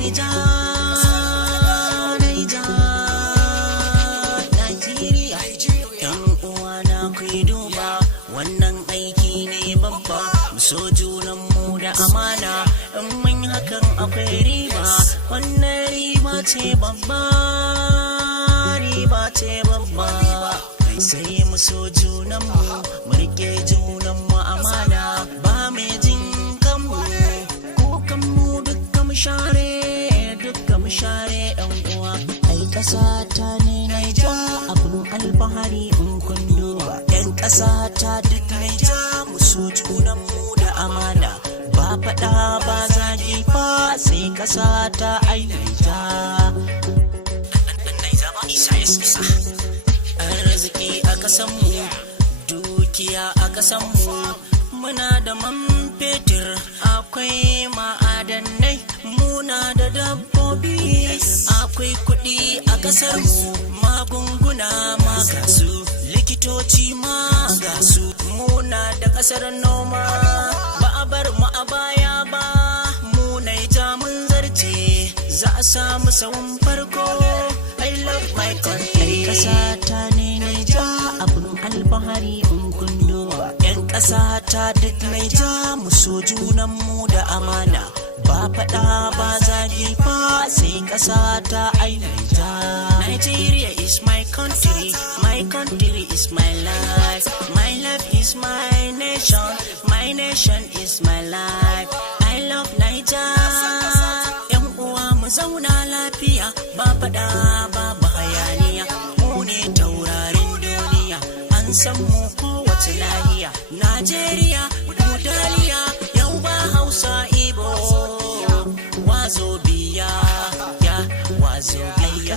Naija, Naija, Nigeria. Yan uwana ku duba, wannan aiki ne babba. Mu so junanmu da amana, in mun hakan akwai riba. Wannan riba ce babba, riba ce babba. Sai mu so junanmu, mu rike junanmu amana. Ba mai jin kanmu, kukanmu dukkan mu share, dukkan mu share ɗan uwa. Ai ƙasa ta ne Naija, abun alfahari in kun duba. Yan ƙasa ta duk Naija, mu so junanmu da amana. Ba faɗa ba zagi fa, sai ƙasa ta ai Naija. Naija ba isa ya isa. Arziki a ƙasanmu, dukiya a ƙasanmu, muna da man fetur, akwai ma'adanai, muna da dabbobi, akwai kuɗi a ƙasarmu, magunguna ma ga su, likitoci ma ga su, muna da ƙasar noma, ba a bar mu a baya ba, mu Naija mun zarce, za a samu sawun farko. I love my country. Ƙasa ta ne Naija, abun alfahari in kun duba. Yan ƙasa ta duk Naija, mu so junanmu da amana. Ba faɗa ba zagi fa, sai ƙasa ta ai Naija. Nigeria is my country, my country is my life. My life is my nation is my life. I love Naija. Yan uwa mu zauna lafiya, ba faɗa ba hayaniya. Mu ne taurarin duniya, an san mu kowace lahiya. Najeriya, Mudaliya, yau ba Hausa Ibo. Wazo biya, ya wazo biya.